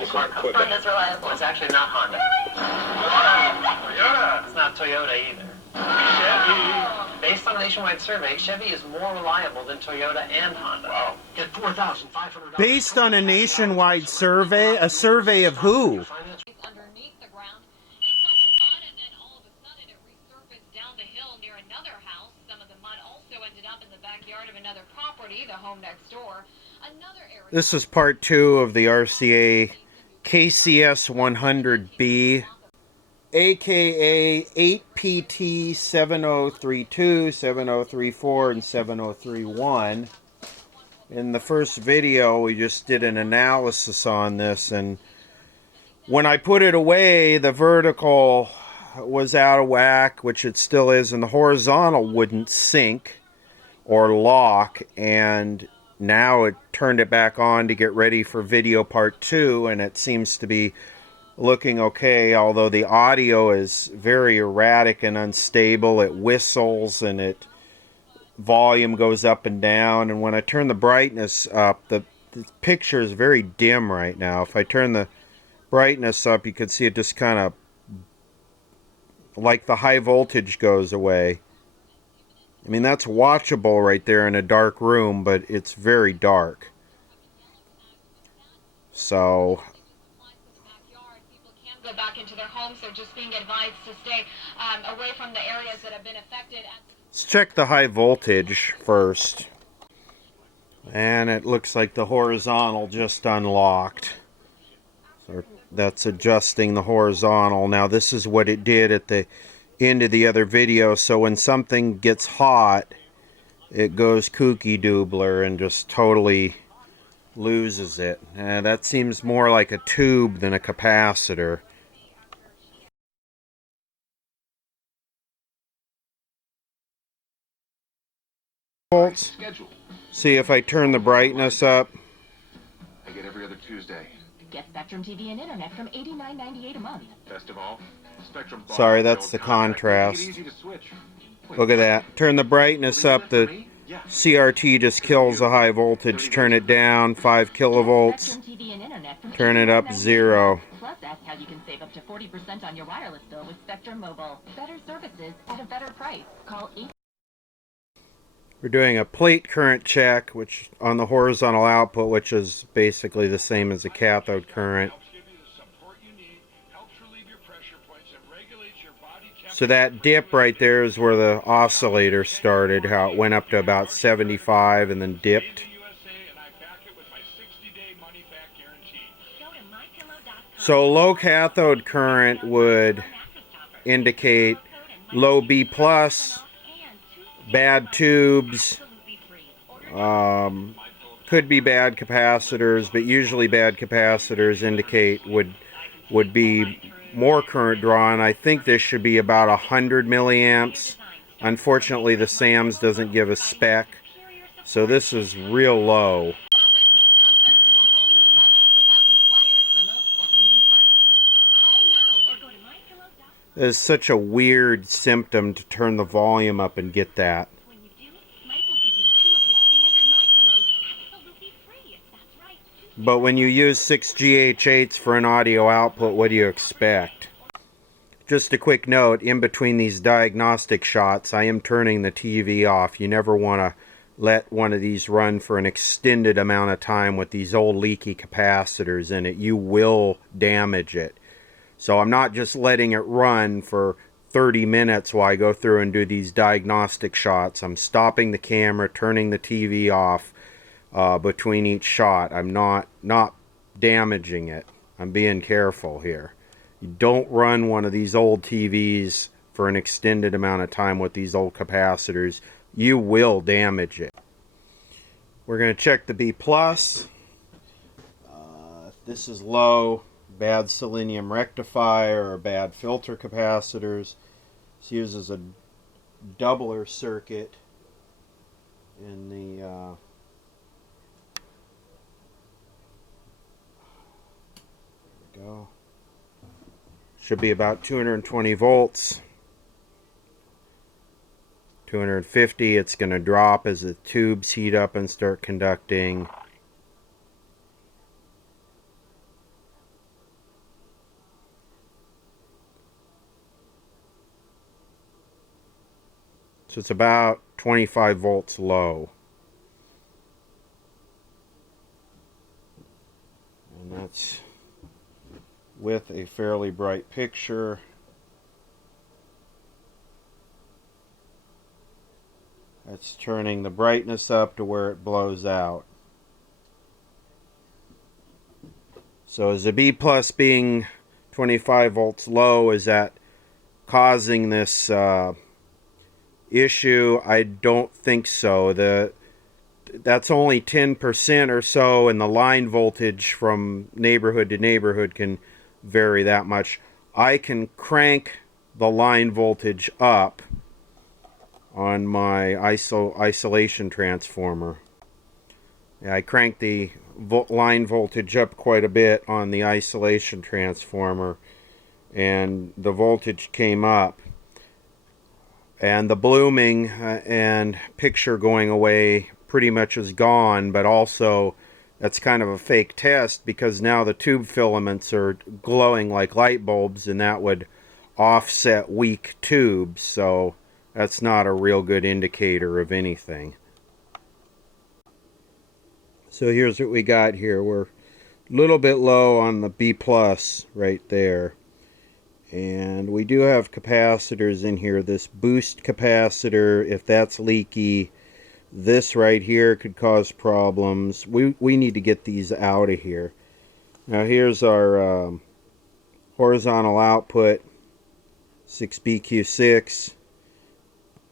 Honda's reliable. It's actually not Honda. Toyota. It's not Toyota either. Chevy. Based on a nationwide survey, Chevy is more reliable than Toyota and Honda. Wow. Get $4,500. Based on a nationwide survey? A survey of who? Underneath the ground, it fell in mud, and then all of a sudden it resurfaced down the hill near another house. Some of the mud also ended up in the backyard of another property, the home next door. Another area. This is part 2 of the RCA KCS100b, aka 8PT7032, 7034, and 7031. In the first video, we just did an analysis on this, and when I put it away, the vertical was out of whack, which it still is, and the horizontal wouldn't sync or lock, and now it turned it back on to get ready for video part 2, and it seems to be looking okay, although the audio is very erratic and unstable. It whistles and it volume goes up and down, and when I turn the brightness up, the picture is very dim right now. If I turn the brightness up, you can see it just kind of like the high voltage goes away. I mean, that's watchable right there in a dark room, but it's very dark. So People can go back into their homes. They're just being advised to stay away from the areas that have been affected. let's check the high voltage first. And it looks like the horizontal just unlocked. So that's adjusting the horizontal. Now this is what it did at the end of the other video. So when something gets hot, it goes kooky doobler and just totally loses it. That seems more like a tube than a capacitor. Volts. See if I turn the brightness up. I get every other Tuesday. Get Spectrum TV and internet from $89.98 a month. Best of all, Spectrum. Sorry, that's the contrast. Look at that. Turn the brightness up, the CRT just kills the high voltage. Turn it down, 5 kilovolts. Turn it up, 0. Plus, that's how you can save up to 40% on your wireless bill with Spectrum Mobile. Better services at a better price. Call 8. We're doing a plate current check, which on the horizontal output, which is basically the same as a cathode current. So that dip right there is where the oscillator started, how it went up to about 75 and then dipped. So low cathode current would indicate low B+, bad tubes, could be bad capacitors, but usually bad capacitors indicate would be more current drawn. I think this should be about 100 milliamps. Unfortunately, the SAMS doesn't give a spec, so this is real low. It's such a weird symptom to turn the volume up and get that. But when you use 6 GH8s for an audio output, what do you expect? Just a quick note, in between these diagnostic shots, I am turning the TV off. You never want to let one of these run for an extended amount of time with these old leaky capacitors in it. You will damage it. So I'm not just letting it run for 30 minutes while I go through and do these diagnostic shots. I'm stopping the camera, turning the TV off between each shot. I'm not damaging it. I'm being careful here. You don't run one of these old TVs for an extended amount of time with these old capacitors. You will damage it. We're going to check the B+. This is low. Bad selenium rectifier or bad filter capacitors. This uses a doubler circuit in the there we go. Should be about 220 volts. 250. It's going to drop as the tubes heat up and start conducting. So it's about 25 volts low. And that's with a fairly bright picture. That's turning the brightness up to where it blows out. So is the B plus being 25 volts low, is that causing this issue? I don't think so. That's only 10% or so, and the line voltage from neighborhood to neighborhood can vary that much. I can crank the line voltage up on my isolation transformer. Yeah, I cranked the line voltage up quite a bit on the isolation transformer, and the voltage came up. And the blooming and picture going away pretty much is gone, but also that's kind of a fake test because now the tube filaments are glowing like light bulbs, and that would offset weak tubes, so that's not a real good indicator of anything. So here's what we got here. We're a little bit low on the B plus right there. And we do have capacitors in here. This boost capacitor, if that's leaky, this right here could cause problems. We need to get these out of here. Now here's our horizontal output, 6BQ6.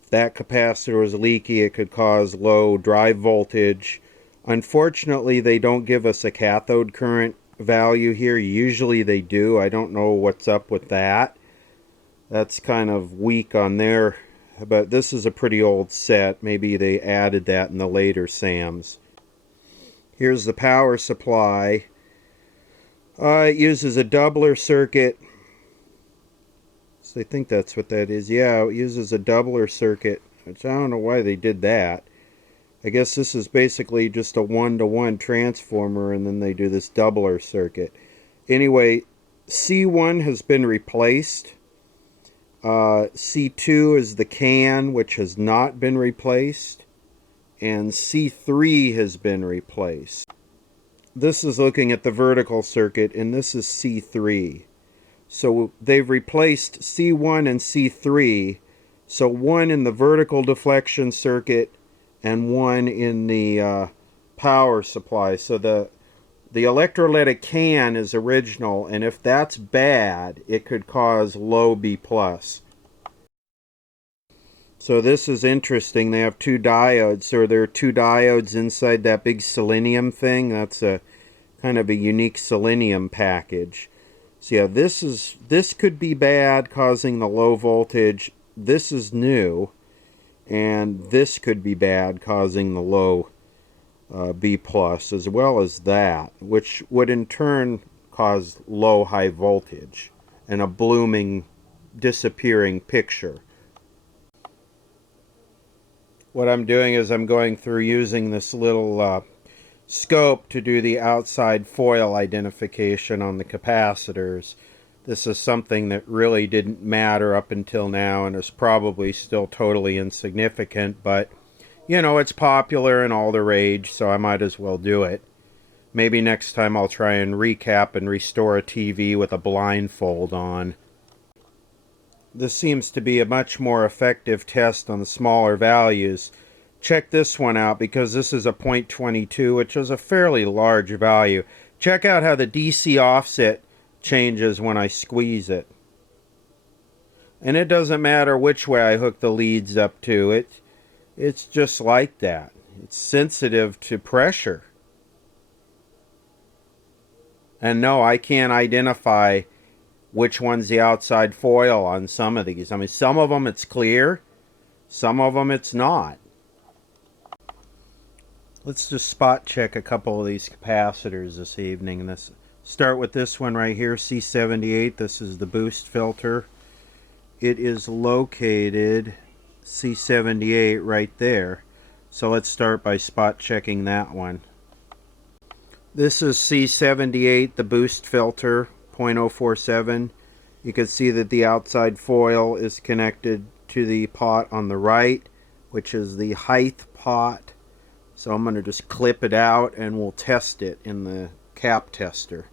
If that capacitor is leaky, it could cause low drive voltage. Unfortunately, they don't give us a cathode current value here. Usually they do. I don't know what's up with that. That's kind of weak on there. But this is a pretty old set. Maybe they added that in the later SAMs. Here's the power supply. It uses a doubler circuit. So I think that's what that is. Yeah, it uses a doubler circuit, which I don't know why they did that. I guess this is basically just a one-to-one transformer, and then they do this doubler circuit. Anyway, C1 has been replaced. C2 is the can, which has not been replaced. And C3 has been replaced. This is looking at the vertical circuit, and this is C3. So they've replaced C1 and C3. So one in the vertical deflection circuit and one in the power supply. So the electrolytic can is original, and if that's bad, it could cause low B+. So this is interesting. They have two diodes. So there are two diodes inside that big selenium thing. That's a kind of a unique selenium package. So yeah, this could be bad, causing the low voltage. This is new. And this could be bad, causing the low B+, as well as that, which would in turn cause low high voltage and a blooming, disappearing picture. What I'm doing is I'm going through using this little scope to do the outside foil identification on the capacitors. This is something that really didn't matter up until now and is probably still totally insignificant, but you know, it's popular and all the rage, so I might as well do it. Maybe next time I'll try and recap and restore a TV with a blindfold on. This seems to be a much more effective test on the smaller values. Check this one out because this is a 0.22, which is a fairly large value. Check out how the DC offset changes when I squeeze it. And it doesn't matter which way I hook the leads up to it. It's just like that. It's sensitive to pressure. And no, I can't identify which one's the outside foil on some of these. I mean, some of them it's clear, some of them it's not. Let's just spot check a couple of these capacitors this evening. Let's start with this one right here, C78. This is the boost filter. It is located C78 right there. So let's start by spot checking that one. This is C78, the boost filter, 0.047. You can see that the outside foil is connected to the pot on the right. which is the height pot. So I'm going to just clip it out and we'll test it in the cap tester.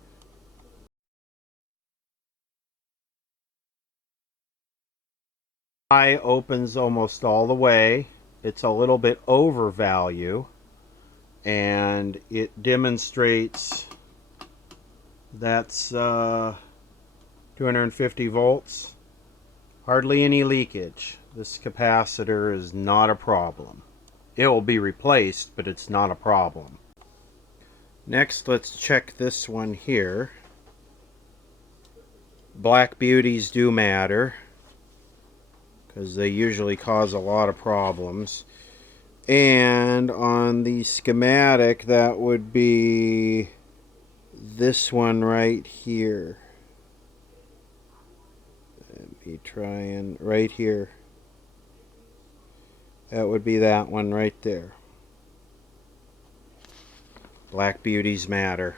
Eye opens almost all the way. It's a little bit over value, and it demonstrates that's 250 volts. Hardly any leakage. This capacitor is not a problem. It will be replaced, but it's not a problem. Next, let's check this one here. Black beauties do matter, because they usually cause a lot of problems. And on the schematic, that would be this one right here. Let me try and right here. That would be that one right there. Black beauties matter.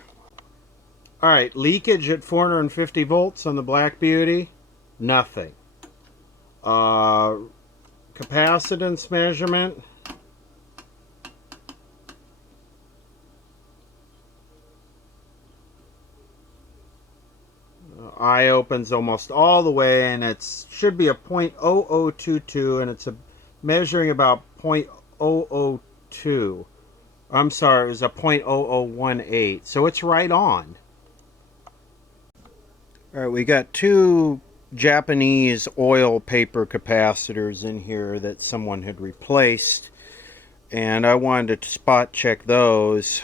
Alright, leakage at 450 volts on the Black Beauty, nothing. Capacitance measurement, eye opens almost all the way, and it should be a 0.0022, and it's measuring about 0.002. I'm sorry, it was a 0.0018, so it's right on. Alright, we got two Japanese oil paper capacitors in here that someone had replaced, and I wanted to spot check those.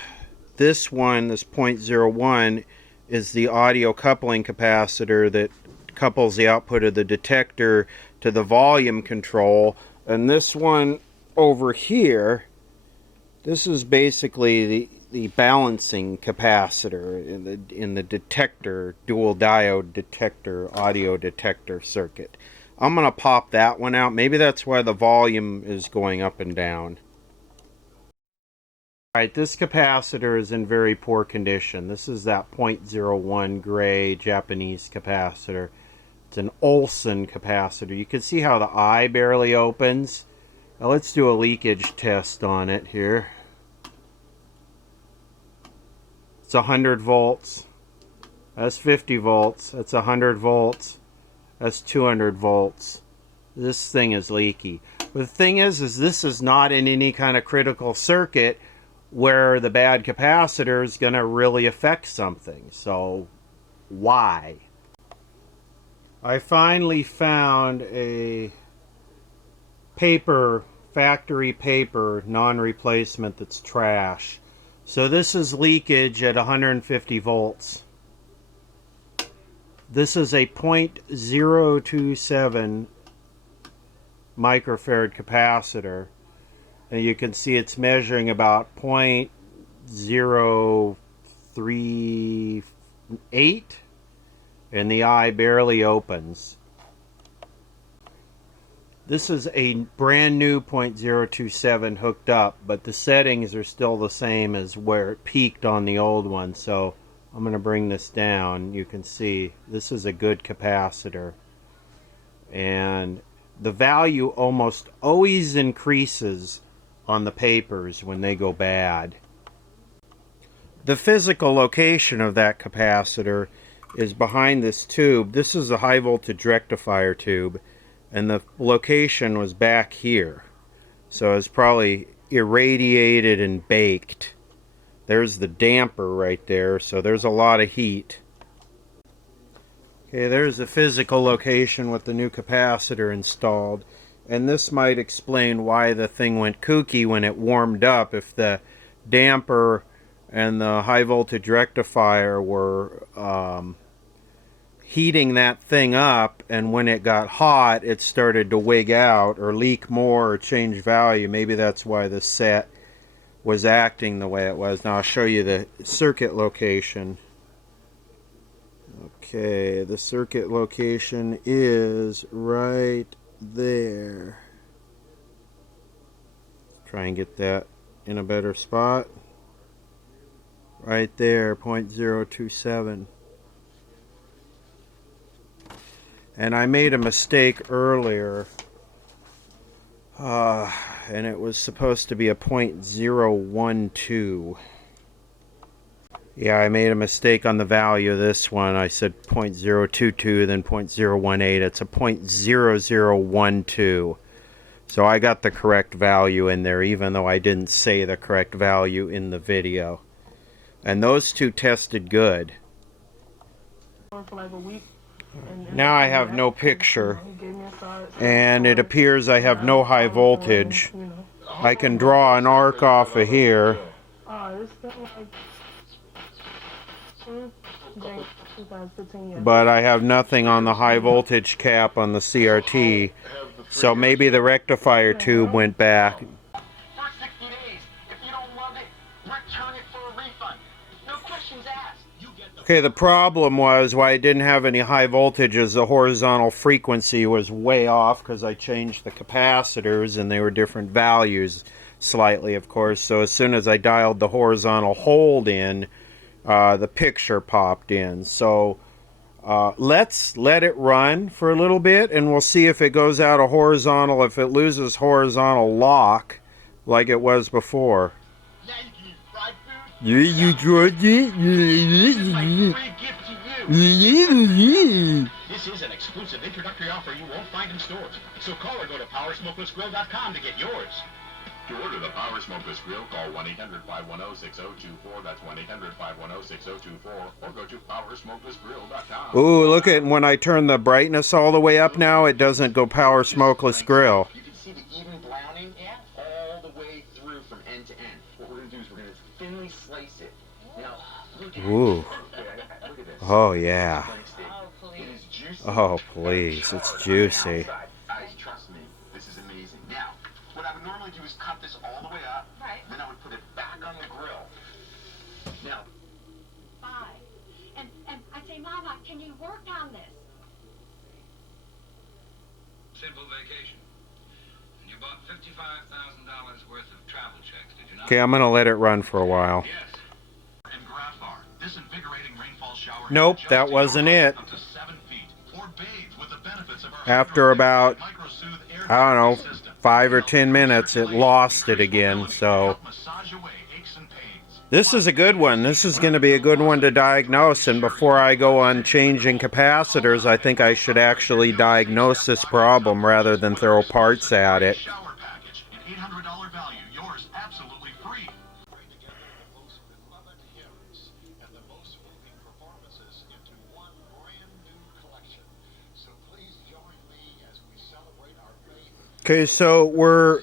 This one, this 0.01, is the audio coupling capacitor that couples the output of the detector to the volume control, and this one over here, this is basically the balancing capacitor in the detector, dual diode detector, audio detector circuit. I'm going to pop that one out. Maybe that's why the volume is going up and down. Alright, this capacitor is in very poor condition. This is that 0.01 gray Japanese capacitor. It's an Olsen capacitor. You can see how the eye barely opens. Now let's do a leakage test on it here. It's 100 volts. That's 50 volts. That's 100 volts. That's 200 volts. This thing is leaky. But the thing is this is not in any kind of critical circuit where the bad capacitor is going to really affect something. So why? I finally found a paper, factory paper, non-replacement that's trash. So this is leakage at 150 volts. This is a 0.027 microfarad capacitor. And you can see it's measuring about 0.038, and the eye barely opens. This is a brand new 0.027 hooked up, but the settings are still the same as where it peaked on the old one. So I'm going to bring this down. You can see this is a good capacitor, and the value almost always increases on the papers when they go bad. The physical location of that capacitor is behind this tube. This is a high voltage rectifier tube, and the location was back here. So it's probably irradiated and baked. There's the damper right there, so there's a lot of heat. Okay, there's the physical location with the new capacitor installed. And this might explain why the thing went kooky when it warmed up. If the damper and the high voltage rectifier were heating that thing up, and when it got hot it started to wig out or leak more or change value. Maybe that's why the set was acting the way it was. Now I'll show you the circuit location. Okay, the circuit location is right there. Try and get that in a better spot. Right there, 0.027. And I made a mistake earlier. And it was supposed to be a 0.012. Yeah, I made a mistake on the value of this one. I said 0.022, then 0.018. It's a 0.0012. So I got the correct value in there, even though I didn't say the correct value in the video. And those two tested good. Now I have no picture, and it appears I have no high voltage. I can draw an arc off of here. But I have nothing on the high voltage cap on the CRT, so maybe the rectifier tube went back. For 60 days. If you don't love it, return it for a refund. No questions asked. Okay, the problem was why I didn't have any high voltages. The horizontal frequency was way off because I changed the capacitors and they were different values slightly, of course. So as soon as I dialed the horizontal hold in, the picture popped in. So let's let it run for a little bit and we'll see if it goes out of horizontal, if it loses horizontal lock like it was before. Yeah, you tried it? This is an exclusive introductory offer you won't find in stores. So call or go to PowerSmokelessGrill.com to get yours. To order the Power Smokeless Grill, call 1-800-510-6024. That's 1-800-510-6024. Or go to PowerSmokelessGrill.com. Ooh, look at when I turn the brightness all the way up now, it doesn't go Power Smokeless Grill. You can see the even browning all the way through from end to end. What we're going to do is we're going to thinly slice it. Now, look at Ooh. Look at this. Oh, yeah. It is juicy. Oh, please. It's juicy. Guys, trust me, this is amazing. Now, what I would normally do is cut this all the way up. Right. Then I would put it back on the grill. Now, Bye. And I say, Mama, can you work on this? Simple vacation. And you bought $55,000 worth of travel checks, did you not? Okay, I'm going to let it run for a while. yes. And Graphar, this invigorating rainfall shower. Nope, that wasn't it. Up to 7 feet, or bathe with the benefits of our After about, microsoothe air I don't know, system. 5 or 10 minutes, it lost it again. So Massage away aches and pains. this is a good one. This is going to be a good one to diagnose. And before I go on changing capacitors, I think I should actually diagnose this problem rather than throw parts at it. Shower package, an $800 value, yours absolutely free. Bring together the most beloved hymns and the most moving performances into one brand new collection. So please join me as we celebrate our faith. Okay, so we're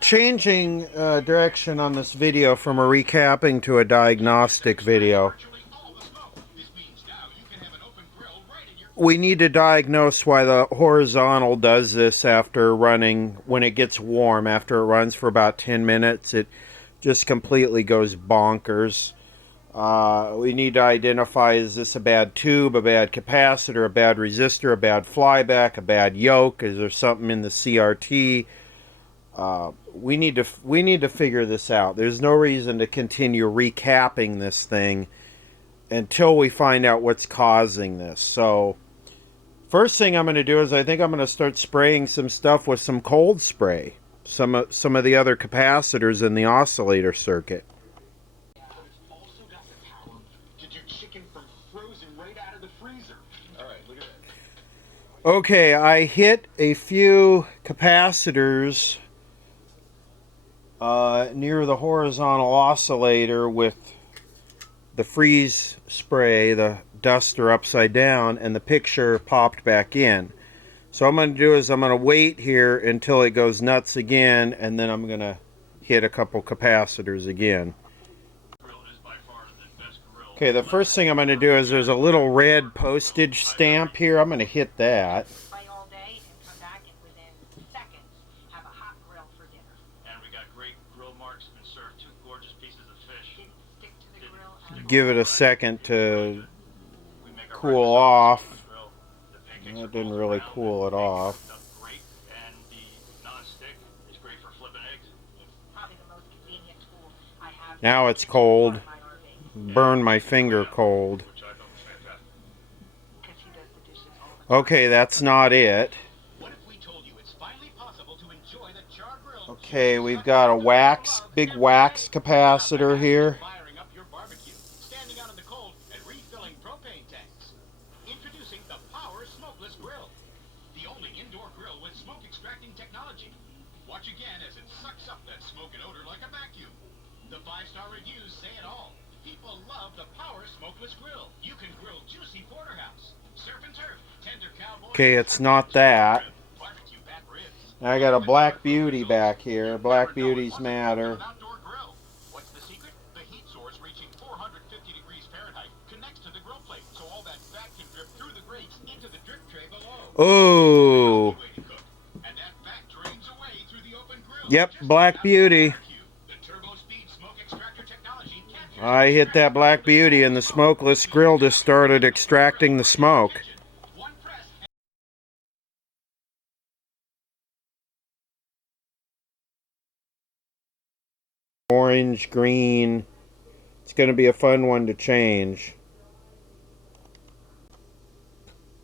changing direction on this video from a recapping to a diagnostic video. Virtually all the smoke. This means now you can have an open grill right in your We need to diagnose why the horizontal does this after running, when it gets warm. After it runs for about 10 minutes, it just completely goes bonkers. We need to identify, is this a bad tube, a bad capacitor, a bad resistor, a bad flyback, a bad yoke? Is there something in the CRT? We need to figure this out. There's no reason to continue recapping this thing until we find out what's causing this. So first thing I'm going to do is I think I'm going to start spraying some stuff with some cold spray. Some of the other capacitors in the oscillator circuit. also got the power to do chicken from frozen right out of the freezer. All right, look at that. Okay, I hit a few capacitors near the horizontal oscillator with the freeze spray, the duster upside down, and the picture popped back in. So what I'm going to do is I'm going to wait here until it goes nuts again, and then I'm going to hit a couple capacitors again. Okay, the first thing I'm going to do is there's a little red postage stamp here. I'm going to hit that. Play all day and come back and within seconds have a hot grill for dinner. And we got great grill marks. Been served 2 gorgeous pieces of fish. Didn't stick to the grill at all. Give it a second to We make our cool breakfast off. on the grill. The pancakes That are didn't golden really brown cool and it off. cooked up great. And the non-stick is great for flipping eggs. It's probably the most convenient tool I have. Now it's cold. on my RV. Burn my finger cold. Which I thought was fantastic. Because he does the dishes all the time. Okay, that's not it. What if we told you it's finally possible to enjoy the Okay, we've got a big wax capacitor here. Firing up your barbecue, standing out in the cold, and refilling propane tanks. Introducing the Power Smokeless Grill, the only indoor grill with smoke extracting technology. Watch again as it sucks up that smoke and odor like a vacuum. The 5-star reviews say it all. People love the Power Smokeless Grill. You can grill juicy porterhouse, surf and turf, tender cowboy. Okay, it's not that. Barbecue back ribs. I got a Black Beauty back here. Black Beauties matter. Outdoor grill. What's the secret? The heat source reaching 450 degrees Fahrenheit connects to the grill plate, so all that fat can drip through the grates into the drip tray below. Oh. And that fat drains away through the open grill. Yep, Black Beauty. The turbo speed smoke extractor technology captures I hit that Black Beauty and the smokeless grill just started extracting the smoke. one press. Orange, green. It's going to be a fun one to change.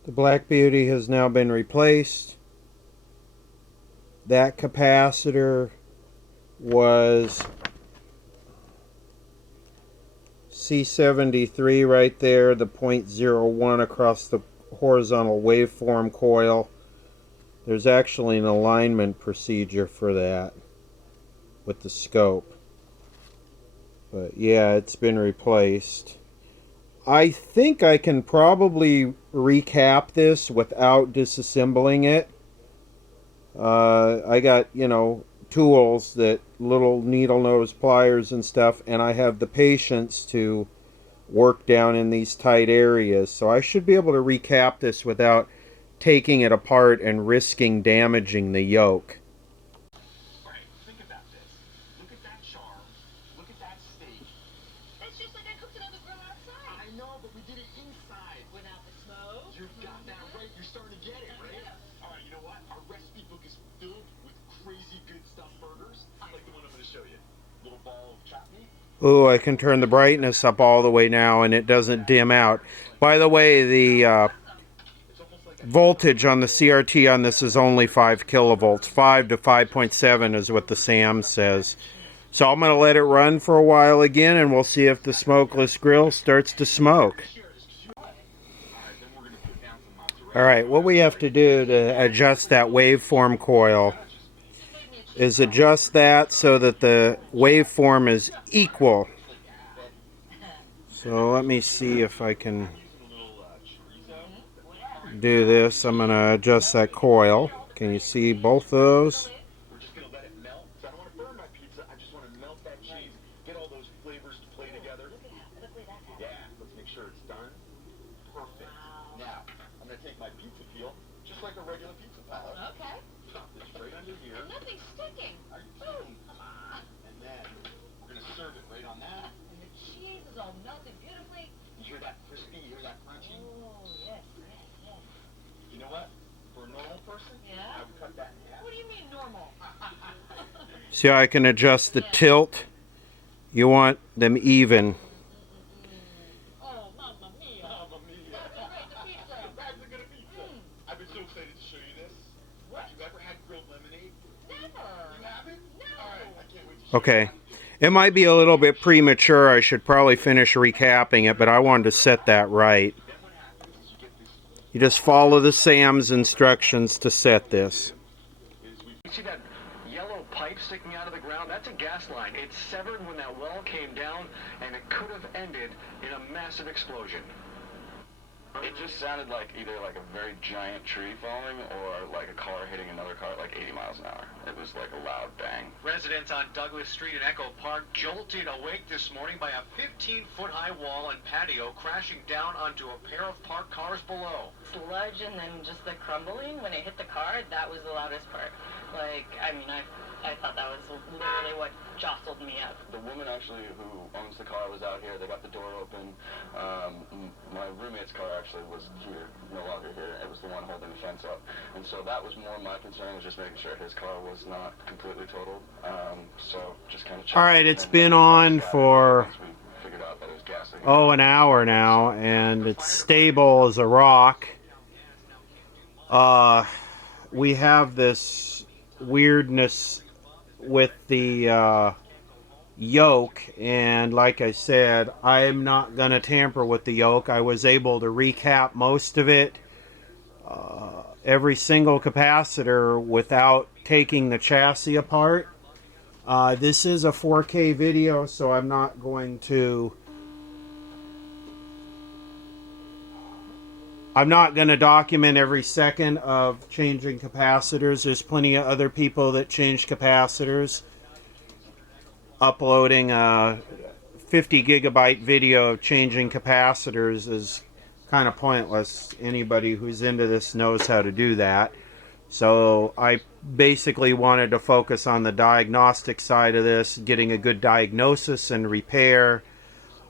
The Black Beauty has now been replaced. That capacitor was C73 right there, the 0.01 across the horizontal waveform coil. There's actually an alignment procedure for that with the scope. But yeah, it's been replaced. I think I can probably recap this without disassembling it. I got, tools, that little needle nose pliers and stuff, and I have the patience to work down in these tight areas. So I should be able to recap this without taking it apart and risking damaging the yoke. Right, think about this. Look at that charm. Look at that steak. It's just like I cooked it on the grill outside. I know, but we did it inside. Without the smoke. You've got that right. You're starting to get it, right? All right, you know what? Our recipe book is filled with crazy good stuff burgers, like the one I'm going to show you. Little ball of chopped meat. Ooh, I can turn the brightness up all the way now and it doesn't dim out. By the way, the voltage on the CRT on this is only 5 kilovolts. 5 to 5.7 is what the SAM says. So I'm going to let it run for a while again and we'll see if the smokeless grill starts to smoke. Alright, what we have to do to adjust that waveform coil is adjust that so that the waveform is equal. So let me see if I can do this. I'm going to adjust that coil. Can you see both of those? We're just going to let it melt. So I don't want to burn my pizza. I just want to melt that cheese, get all those flavors to play together. Yeah, let's make sure it's done. Perfect. Now, I'm going to take my pizza peel, just like a regular pizza palette. Okay. Pop this right under here. And nothing's sticking. Are you kidding? Come on. And then we're going to serve it right on that. And the cheese is all melted beautifully. You hear that crispy? You hear that crunchy? Oh, yes, yes, yes. You know what? For a normal person, Yeah? I would cut that in half. What do you mean normal? See how I can adjust the tilt? You want them even. Oh, mamma mia. Mamma mia. Great, the pizza. Bags are gonna pizza. I've been so excited to show you this. Have you ever had grilled lemonade? Never. You haven't? No. All right, I can't wait to show Okay. It might be a little bit premature. I should probably finish recapping it, but I wanted to set that right. You just follow the SAM's instructions to set this. You see that yellow pipe sticking out of the ground? That's a gas line. It severed when that well came down, and it could have ended in a massive explosion. It just sounded like either like a very giant tree falling or like a car hitting another car at like 80 miles an hour. It was like a loud bang. Residents on Douglas Street in Echo Park jolted awake this morning by a 15-foot-high wall and patio crashing down onto a pair of parked cars below. Sludge and then just the crumbling when it hit the car, that was the loudest part. Like, I mean, I thought that was literally what jostled me up. The woman actually who owns the car was out here. They got the door open. My roommate's car actually was here, no longer here. It was the one holding the fence up. And so that was more my concern, was just making sure his car was not completely totaled. So just kind of checked. All right, it's been on for Figured out that it was gas leak. an hour now, and it's stable as a rock. We have this weirdness with the yoke, and like I said, I'm not going to tamper with the yoke. I was able to recap most of it, every single capacitor, without taking the chassis apart. This is a 4K video, so I'm not going to document every second of changing capacitors. There's plenty of other people that change capacitors. Uploading a 50 gigabyte video of changing capacitors is kind of pointless. Anybody who's into this knows how to do that. So I basically wanted to focus on the diagnostic side of this, getting a good diagnosis and repair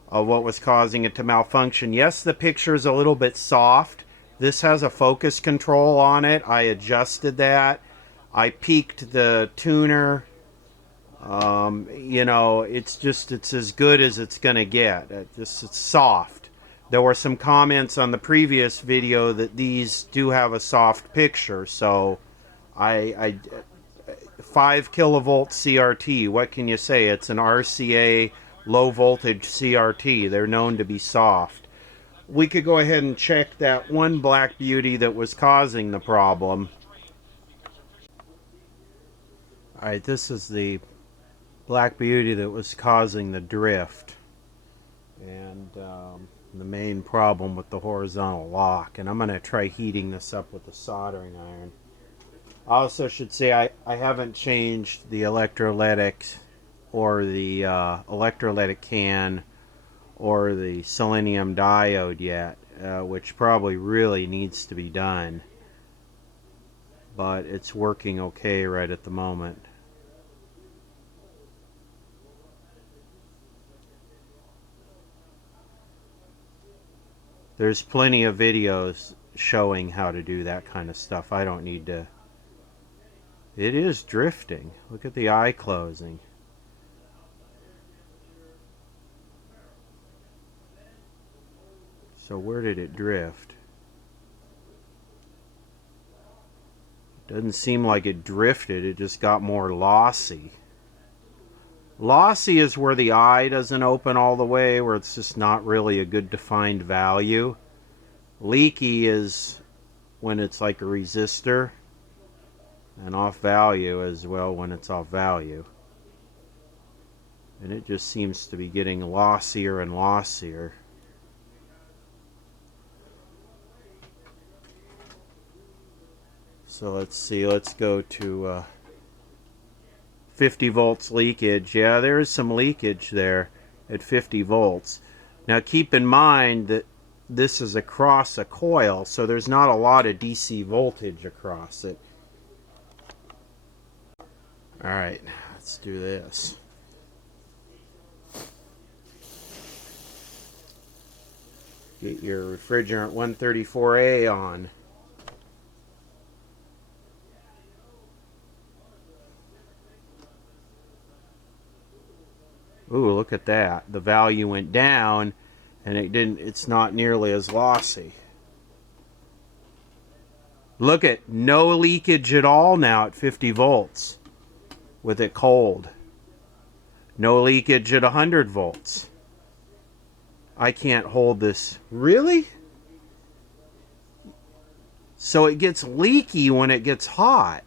of what was causing it to malfunction. Yes, the picture is a little bit soft. This has a focus control on it. I adjusted that. I peaked the tuner. You know, it's as good as it's going to get. It's soft. There were some comments on the previous video that these do have a soft picture, so I 5 kilovolt CRT, what can you say? It's an RCA low voltage CRT. They're known to be soft. We could go ahead and check that one black beauty that was causing the problem. Alright, this is the black beauty that was causing the drift. And the main problem with the horizontal lock. And I'm going to try heating this up with the soldering iron. I also should say I haven't changed the electrolytic or the electrolytic can or the selenium diode yet, which probably really needs to be done. But it's working okay right at the moment. There's plenty of videos showing how to do that kind of stuff. I don't need to. It is drifting. Look at the eye closing. So where did it drift? Doesn't seem like it drifted. It just got more lossy. Lossy is where the eye doesn't open all the way, where it's just not really a good defined value. Leaky is when it's like a resistor, and off value as well when it's off value. And it just seems to be getting lossier and lossier. So let's see, let's go to 50 volts leakage. Yeah, there is some leakage there at 50 volts. Now keep in mind that this is across a coil, so there's not a lot of DC voltage across it. Alright, let's do this. Get your refrigerant 134A on. Ooh, look at that. The value went down and it's not nearly as lossy. Look at no leakage at all now at 50 volts with it cold. No leakage at 100 volts. I can't hold this. Really? So it gets leaky when it gets hot.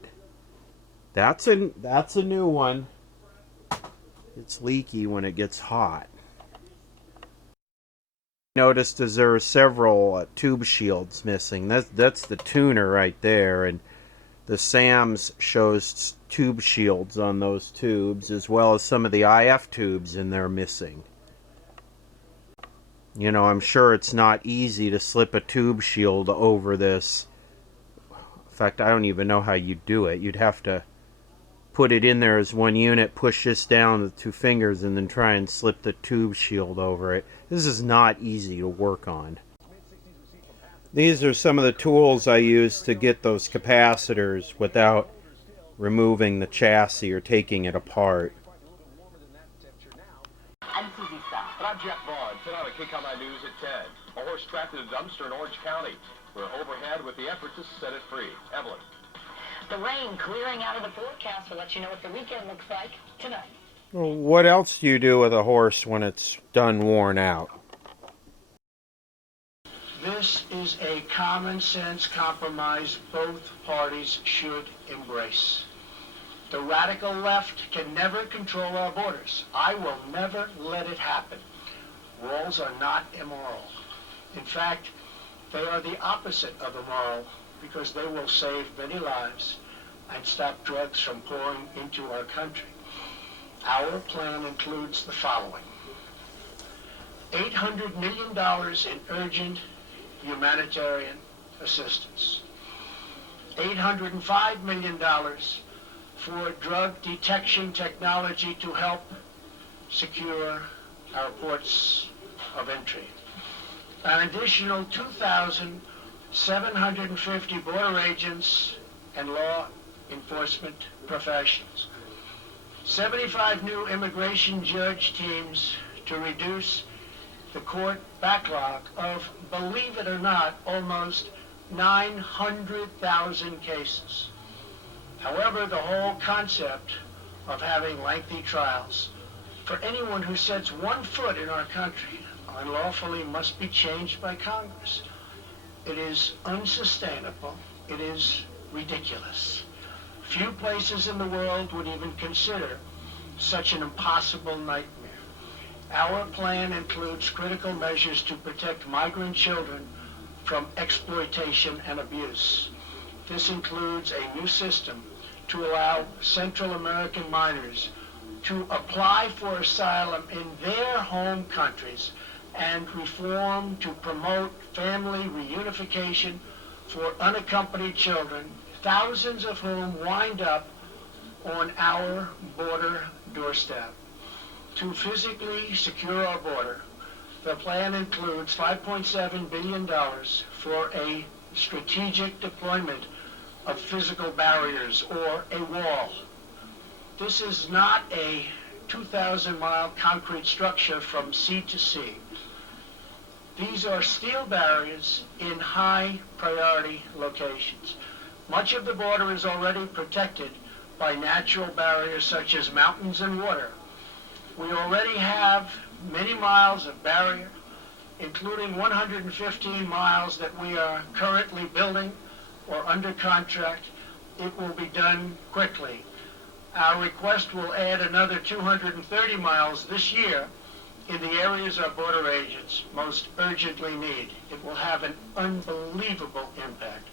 That's a new one. It's leaky when it gets hot. Noticed as there are several tube shields missing. That's the tuner right there, and the SAMS shows tube shields on those tubes, as well as some of the IF tubes in there missing. You know, I'm sure it's not easy to slip a tube shield over this. In fact, I don't even know how you'd do it. You'd have to put it in there as one unit, push this down with 2 fingers, and then try and slip the tube shield over it. This is not easy to work on. These are some of the tools I use to get those capacitors without removing the chassis or taking it apart. I'm Susie Stock. And I'm Jeff Vaughn. Tonight on KCOM News at 10. A horse trapped in a dumpster in Orange County. We're overhead with the effort to set it free. Evelyn. The rain clearing out of the forecast will let you know what the weekend looks like tonight. Well, what else do you do with a horse when it's done worn out? This is a common sense compromise both parties should embrace. The radical left can never control our borders. I will never let it happen. Walls are not immoral. In fact, they are the opposite of immoral because they will save many lives and stop drugs from pouring into our country. Our plan includes the following: $800 million in urgent humanitarian assistance, $805 million for drug detection technology to help secure our ports of entry, an additional 2,750 border agents and law enforcement professionals, 75 new immigration judge teams to reduce the court backlog of, believe it or not, almost 900,000 cases. However, the whole concept of having lengthy trials for anyone who sets one foot in our country unlawfully must be changed by Congress. It is unsustainable. It is ridiculous. Few places in the world would even consider such an impossible nightmare. Our plan includes critical measures to protect migrant children from exploitation and abuse. This includes a new system to allow Central American minors to apply for asylum in their home countries and reform to promote family reunification for unaccompanied children, thousands of whom wind up on our border doorstep. To physically secure our border, the plan includes $5.7 billion for a strategic deployment of physical barriers or a wall. This is not a 2,000-mile concrete structure from sea to sea. These are steel barriers in high priority locations. Much of the border is already protected by natural barriers such as mountains and water. We already have many miles of barrier, including 115 miles that we are currently building or under contract. It will be done quickly. Our request will add another 230 miles this year in the areas our border agents most urgently need. It will have an unbelievable impact.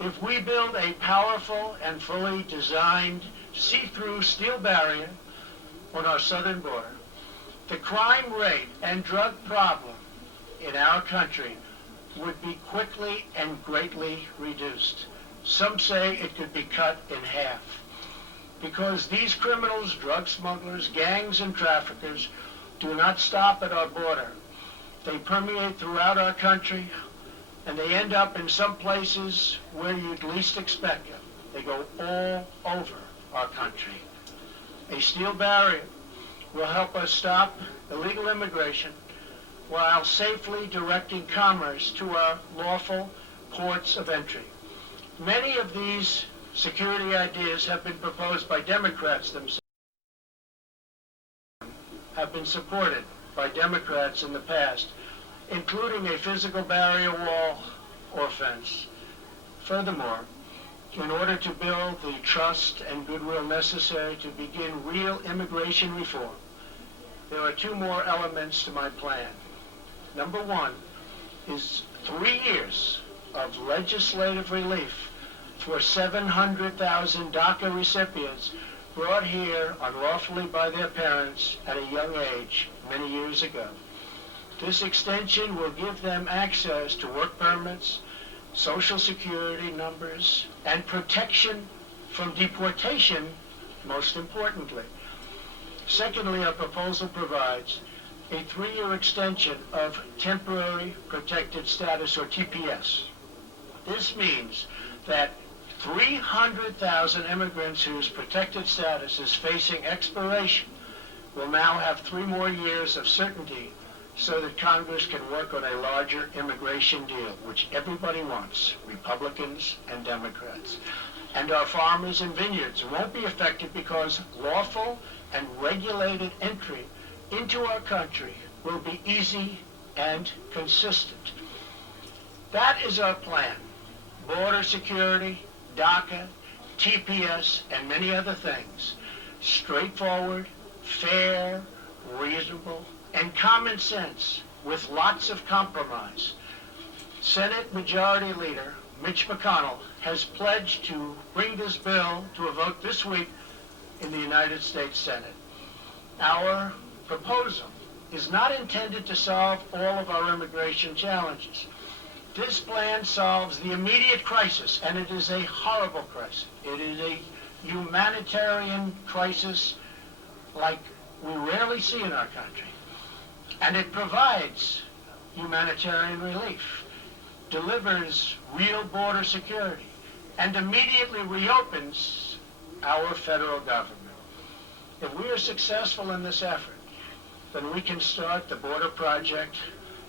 If we build a powerful and fully designed see-through steel barrier on our southern border, the crime rate and drug problem in our country would be quickly and greatly reduced. Some say it could be cut in half. Because these criminals, drug smugglers, gangs, and traffickers do not stop at our border. They permeate throughout our country, and they end up in some places where you'd least expect them. They go all over our country. A steel barrier will help us stop illegal immigration while safely directing commerce to our lawful ports of entry. Many of these security ideas have been proposed by Democrats themselves, have been supported by Democrats in the past, including a physical barrier wall or fence. Furthermore, in order to build the trust and goodwill necessary to begin real immigration reform, there are two more elements to my plan. Number one is 3 years of legislative relief for 700,000 DACA recipients brought here unlawfully by their parents at a young age many years ago. This extension will give them access to work permits, social security numbers, and protection from deportation, most importantly. Secondly, our proposal provides a 3-year extension of temporary protected status, or TPS. This means that 300,000 immigrants whose protected status is facing expiration will now have 3 more years of certainty so that Congress can work on a larger immigration deal, which everybody wants, Republicans and Democrats. and our farmers and vineyards won't be affected because lawful and regulated entry into our country will be easy and consistent. That is our plan. Border security, DACA, TPS, and many other things. Straightforward, fair, reasonable, and common sense with lots of compromise. Senate Majority Leader Mitch McConnell has pledged to bring this bill to a vote this week in the United States Senate. Our proposal is not intended to solve all of our immigration challenges. This plan solves the immediate crisis, and it is a horrible crisis. It is a humanitarian crisis like we rarely see in our country. And it provides humanitarian relief, delivers real border security, and immediately reopens our federal government. If we are successful in this effort, then we can start the border project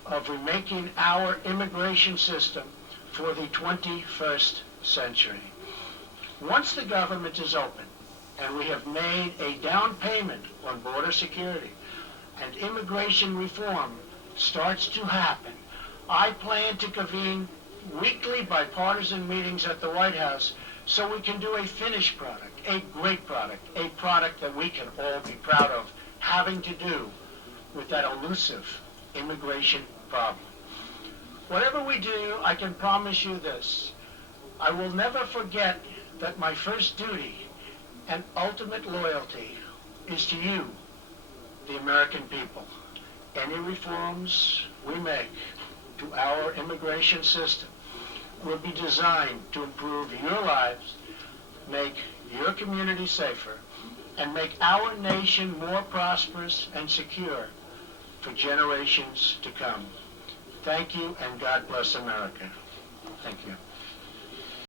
of remaking our immigration system for the 21st century. Once the government is open and we have made a down payment on border security and immigration reform starts to happen, I plan to convene weekly bipartisan meetings at the White House so we can do a finished product, a great product, a product that we can all be proud of having to do with that elusive immigration problem. Whatever we do, I can promise you this. I will never forget that my first duty and ultimate loyalty is to you, the American people. Any reforms we make to our immigration system will be designed to improve your lives, make your community safer, and make our nation more prosperous and secure for generations to come. Thank you, and God bless America. Thank you.